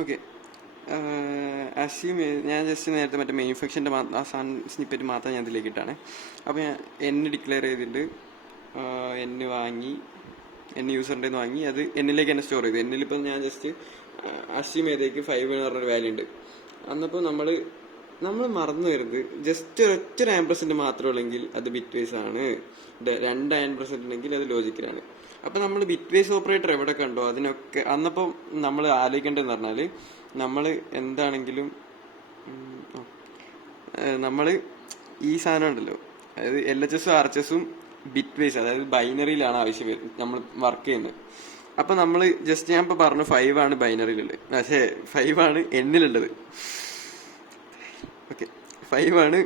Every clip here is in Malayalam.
ഓക്കെ. അസ്യൂം ഞാൻ ജസ്റ്റ് നേരത്തെ മറ്റേ മെയിൻ ഫംഗ്ഷൻ്റെ സ്നിപ്പറ്റ് മാത്രം ഞാൻ ഇതിലേക്ക് ഇട്ടാണ്. അപ്പോൾ ഞാൻ ഡിക്ലെയർ ചെയ്തിട്ട് വാങ്ങി യൂസറിൻ്റെ വാങ്ങി അത് എന്നിലേക്ക് തന്നെ സ്റ്റോർ ചെയ്തു. എന്നിലിപ്പോൾ ഞാൻ ജസ്റ്റ് അസ്യൂം ചെയ്തേക്ക് 5 എന്ന് പറഞ്ഞൊരു വാല്യൂ ഉണ്ട്. അന്നപ്പോൾ നമ്മൾ മറന്നു വരുന്നത് ജസ്റ്റ് ഒറ്റ ആംപ്രസെന്റ് മാത്രമേ ഉള്ളെങ്കിൽ അത് ബിറ്റ് വൈസ് ആണ്, 2 ആംപ്രസെന്റ് ഉണ്ടെങ്കിൽ അത് ലോജിക്കലാണ്. അപ്പൊ നമ്മൾ ബിറ്റ് വൈസ് ഓപ്പറേറ്റർ എവിടെ കണ്ടോ അതിനൊക്കെ അന്നപ്പം നമ്മൾ ആലോചിക്കേണ്ടതെന്ന് പറഞ്ഞാല് നമ്മൾ എന്താണെങ്കിലും നമ്മൾ ഈ സാധനം ഉണ്ടല്ലോ, അതായത് LHS RHS ബിറ്റ് വൈസ്, അതായത് ബൈനറിയിലാണ് ആവശ്യം വരുന്നത് നമ്മൾ വർക്ക് ചെയ്യുന്നത്. അപ്പൊ നമ്മൾ ജസ്റ്റ് ഞാൻ ഇപ്പൊ പറഞ്ഞു 5 ആണ് ബൈനറിയിലുള്ളത്, പക്ഷേ 5 ആണ് എന്നിലുള്ളത്. ഓക്കെ, 5 ആണ്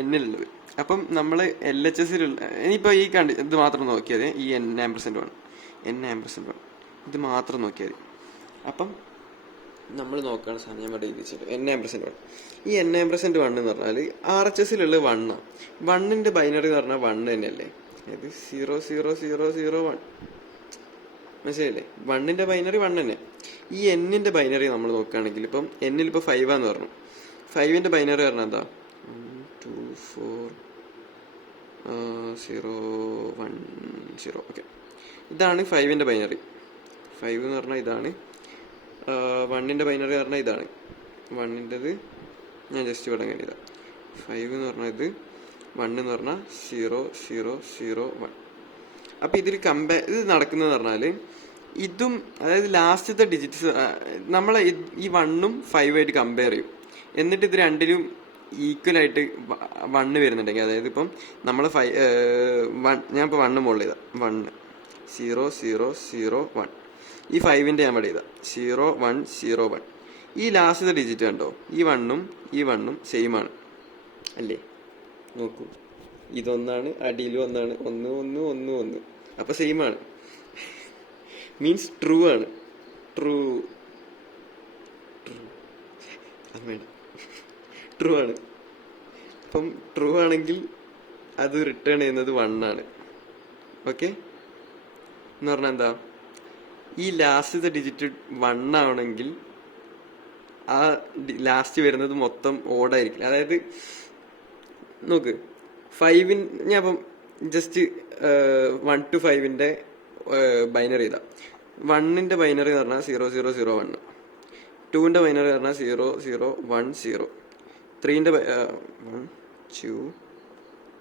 എന്നിലുള്ളത്. അപ്പം നമ്മൾ LHSലുള്ള ഇനിയിപ്പോൾ ഈ ഇത് മാത്രം നോക്കിയാൽ ഈ N%1 ഇത് മാത്രം നോക്കിയാൽ മതി. അപ്പം നമ്മൾ നോക്കുകയാണ് സാധനം ഞാൻ ഇവിടെ എഴുതിച്ചിട്ട് N%1. ഈ N%1 എന്ന് പറഞ്ഞാൽ RHSലുള്ള 1 ആണ്. 1ന്റെ ബൈനറി എന്ന് പറഞ്ഞാൽ 1 തന്നെയല്ലേ, ഇത് 00001 മനസ്സിലായില്ലേ? 1ന്റെ ബൈനറി 1 തന്നെ. ഈ N-ന്റെ ബൈനറി നമ്മൾ നോക്കുകയാണെങ്കിൽ ഇപ്പം N-ൽ ഇപ്പോൾ 5 ആന്ന് പറഞ്ഞു. 5ന്റെ ബൈനറി പറഞ്ഞാൽ എന്താ 1240110. ഓക്കെ, ഇതാണ് 5ന്റെ ബൈനറി. 5 എന്ന് പറഞ്ഞാൽ ഇതാണ്. 1ന്റെ ബൈനറി പറഞ്ഞാൽ ഇതാണ്. 1ൻ്റെത് ഞാൻ ജസ്റ്റ് ഇവിടെ അങ്ങനെ ഇതാ. 5 എന്ന് പറഞ്ഞാൽ ഇത്, 1 എന്ന് പറഞ്ഞാൽ 0001. അപ്പം ഇതിൽ ഇത് നടക്കുന്നത് പറഞ്ഞാൽ ഇതും, അതായത് ലാസ്റ്റത്തെ ഡിജിറ്റ്സ് നമ്മളെ ഈ 1ഉം 5 ആയിട്ട് കമ്പയർ ചെയ്യും. എന്നിട്ട് ഇത് രണ്ടിലും ഈക്വൽ ആയിട്ട് 1 വരുന്നുണ്ടെങ്കിൽ, അതായത് ഇപ്പം നമ്മൾ ഞാൻ ഇപ്പോൾ 1 മുകളിൽ ചെയ്താ 10001, ഈ 5ന്റെ ഞാൻ ഇവിടെ ചെയ്താ 0101. ഈ ലാസ്റ്റത്തെ ഡിജിറ്റ് കണ്ടോ, ഈ 1ഉം സെയിം ആണ് അല്ലേ? നോക്കൂ, ഇതൊന്നാണ്, അടിയിലും ഒന്നാണ്, 11111. അപ്പൊ സെയിം ആണ്, മീൻസ് ട്രൂ ആണ്. ട്രൂ ആണ്. അപ്പം ട്രൂ ആണെങ്കിൽ അത് റിട്ടേൺ ചെയ്യുന്നത് 1 ആണ്. ഓക്കെ എന്ന് പറഞ്ഞാൽ എന്താ, ഈ ലാസ്റ്റത്തെ ഡിജിറ്റ് 1 ആവണമെങ്കിൽ ആ ലാസ്റ്റ് വരുന്നത് മൊത്തം ഓടായിരിക്കും. അതായത് നോക്ക്, 5 ഞാൻ അപ്പം ജസ്റ്റ് 1 to 5ന്റെ ബൈനറി ഇതാ. 1ന്റെ ബൈനറി എന്ന് പറഞ്ഞാൽ 0001, 2ന്റെ ബൈനറി പറഞ്ഞാൽ 0010, 3ന്റെ 1 2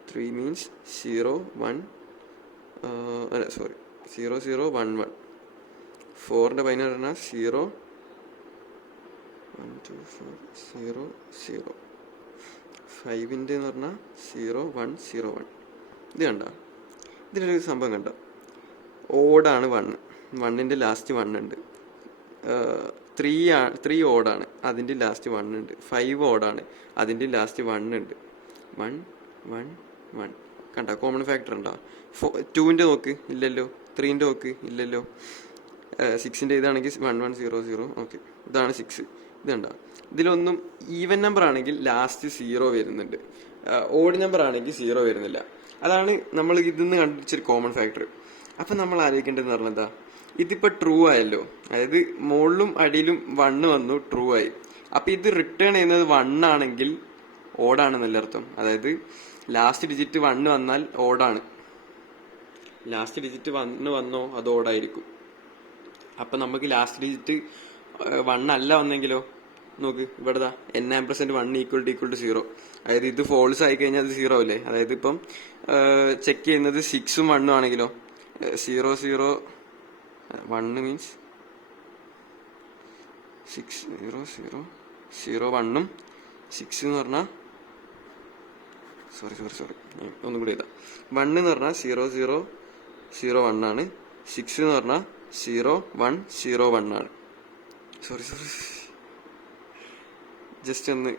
3 മീൻസ് 0011, 4ന്റെ ബൈനറി പറഞ്ഞാൽ 012400, 5ന്റെ എന്ന് പറഞ്ഞാൽ 0101. ഇത് കണ്ട, ഇതിലൊരു സംഭവം കണ്ട, ഓടാണ് 1ന്റെ ലാസ്റ്റ് 1 ഉണ്ട്. 3 ഓടാണ്, അതിൻ്റെ ലാസ്റ്റ് 1 ഉണ്ട്. 5 ഓടാണ്, അതിൻ്റെ ലാസ്റ്റ് 1 ഉണ്ട്. 1 1 1 കണ്ട, കോമൺ ഫാക്ടർ ഉണ്ടോ? 2ന്റെ നോക്ക്, ഇല്ലല്ലോ. 3ന്റെ നോക്ക്, ഇല്ലല്ലോ. 6ന്റെ ഇതാണെങ്കിൽ 1100. ഓക്കെ, ഇതാണ് 6. ഇത് കണ്ട, ഇതിലൊന്നും ഈവൻ നമ്പർ ആണെങ്കിൽ ലാസ്റ്റ് 0 വരുന്നുണ്ട്, ഓഡ് നമ്പർ ആണെങ്കിൽ 0 വരുന്നില്ല. അതാണ് നമ്മൾ ഇതിന്ന് കണ്ടുപിടിച്ചൊരു കോമൺ ഫാക്ടർ. അപ്പം നമ്മൾ ആലോചിക്കേണ്ടതെന്ന് പറഞ്ഞാൽ എന്താ, ഇതിപ്പോ ട്രൂ ആയല്ലോ, അതായത് മുകളിലും അടിയിലും 1 വന്നു, ട്രൂ ആയി. അപ്പൊ ഇത് റിട്ടേൺ ചെയ്യുന്നത് 1 ആണെങ്കിൽ ഓടാണെന്നല്ല അർത്ഥം. അതായത് ലാസ്റ്റ് ഡിജിറ്റ് 1 വന്നാൽ ഓടാണ്, ലാസ്റ്റ് ഡിജിറ്റ് 1 വന്നോ അത് ഓടായിരിക്കും. അപ്പൊ നമുക്ക് ലാസ്റ്റ് ഡിജിറ്റ് 1 അല്ല വന്നെങ്കിലോ, നോക്ക് ഇവിടെ N%1 ഈക്വൽ ടു 0. അതായത് ഇത് ഫോൾസ് ആയി കഴിഞ്ഞാൽ അത് 0 അല്ലേ? അതായത് ഇപ്പം ചെക്ക് ചെയ്യുന്നത് 6ഉം 1ഉം ആണെങ്കിലോ, 001 മീൻസ് 60001ഉം 6 എന്ന് പറഞ്ഞാൽ സോറി ഒന്നും കൂടി ചെയ്താ. 1 എന്ന് പറഞ്ഞാൽ 0001 ആണ്, 6 എന്ന് പറഞ്ഞാൽ 0101 ആണ്. സോറി ജസ്റ്റ് ഒന്ന്,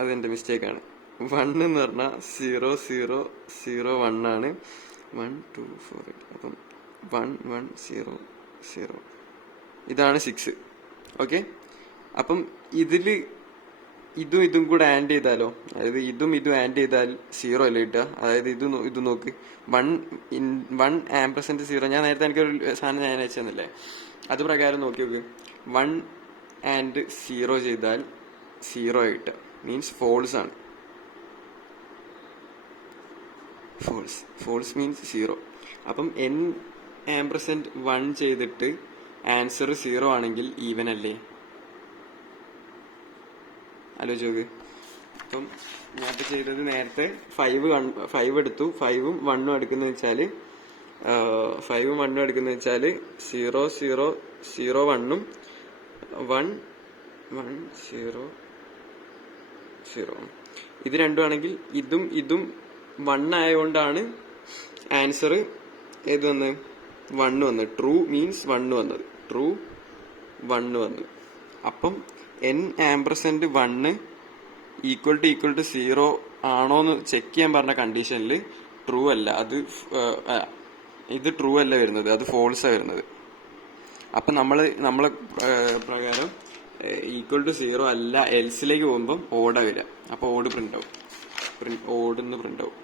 അതെന്റെ മിസ്റ്റേക്കാണ്. 1 എന്ന് പറഞ്ഞാൽ 0001 ആണ്, 1248. അപ്പം 1100, ഇതാണ് 6. ഓക്കെ, അപ്പം ഇതില് ഇതും കൂടെ ആഡ് ചെയ്താലോ, അതായത് ഇതും ആഡ് ചെയ്താൽ 0 അല്ലേ കിട്ടുക? അതായത് ഇത് നോക്ക്, 1 1 %0. ഞാൻ നേരത്തെ എനിക്കൊരു സാധനം ഞാൻ അയച്ചു തന്നില്ലേ, അത് പ്രകാരം നോക്കി നോക്ക്. 1 ആൻഡ് 0 ചെയ്താൽ 0 കിട്ടുക, മീൻസ് ഫോൾസ് ആണ്. False means 0. അപ്പം n⁻1 ചെയ്തിട്ട് ആൻസർ 0 ആണെങ്കിൽ ഈവൻ അല്ലേ? ആലോചിച്ച് നോക്ക്. അപ്പം ഞാൻ ചെയ്തത് നേരത്തെ 5 എടുത്തു, 5ഉം 1ഉം എടുക്കുന്ന വെച്ചാൽ 5ഉം 1ഉം എടുക്കുന്ന വെച്ചാൽ 0 0 0 1ഉം 1 1 0 0. ഇത് രണ്ടും ആണെങ്കിൽ ഇതും 1 ആയതുകൊണ്ടാണ് ആൻസർ ഏത് വന്ന് 1 വന്നത്. ട്രൂ മീൻസ് 1 വന്നത്, ട്രൂ 1 വന്നു. അപ്പം n⁻1 ഈക്വൽ ടു 0 ആണോന്ന് ചെക്ക് ചെയ്യാൻ പറഞ്ഞ കണ്ടീഷനിൽ ട്രൂ അല്ല, ഇത് ട്രൂ അല്ല വരുന്നത്, അത് ഫോൾസാണ് വരുന്നത്. അപ്പം നമ്മളെ പ്രകാരം ഈക്വൽ ടു 0 അല്ല, എൽസിലേക്ക് പോകുമ്പം ഓടാ വരിക. അപ്പോൾ ഓട് പ്രിന്റ് ആവും, ഓടുന്ന് പ്രിന്റ് ആവും.